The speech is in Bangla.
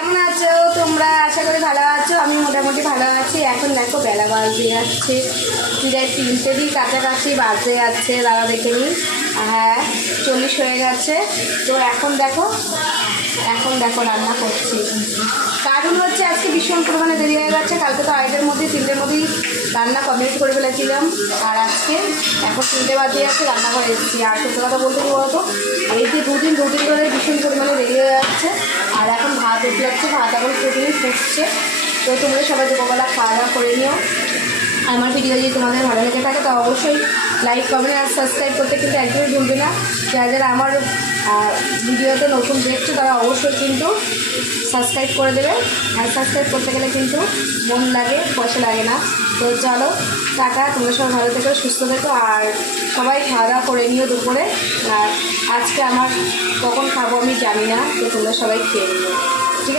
কেমন আছো তোমরা? আশা করি ভালো আছো। আমি মোটামুটি ভালো আছি। এখন দেখো বেলা বাজতে যাচ্ছে, প্রায় 3টে দিক কাছাকাছি বাজতে যাচ্ছে। দাদা দেখে নিই, হ্যাঁ 40 হয়ে গেছে। তো এখন দেখো রান্না করছি। কারণ হচ্ছে আজকে ভীষণ পরিমাণে দেরি হয়ে গেছে। কালকে তো 2টার মধ্যে 3টের মধ্যেই রান্না কমপ্লিট করে ফেলেছিলাম, আর আজকে এখন 3টে বাজে যাচ্ছে, রান্না করে এসেছি। আর সত্যি কথা বলতে কি বলতো, এই যে দুদিন ধরে ভীষণ পরিমাণে দেরি হয়ে যাচ্ছে। আর এখন ভাত উঠে যাচ্ছে, ভাত এখন প্রতিদিন ফুটছে। তো তোমরা সবাই দুপুরবেলা খাওয়া দাওয়া করে নিও। আমার ভিডিও যদি তোমাদের ভালো লেগে থাকে তো অবশ্যই লাইক কমেন্ট আর সাবস্ক্রাইব করতে কিন্তু একদমই ভুলবে না। যারা যারা আমার ভিডিওতে নতুন দেখছো তারা অবশ্যই কিন্তু সাবস্ক্রাইব করে দেবে। আর সাবস্ক্রাইব করতে গেলে কিন্তু মন লাগে, পয়সা লাগে না। তো চলো টাটা, তোমরা সবাই ভালো থেকো, সুস্থ থেকো, আর সবাই খাওয়া দাওয়া করে নিও দুপুরে। আর আজকে আমার কখন খাবো আমি জানি না, তো তোমরা সবাই খেয়ে নিও।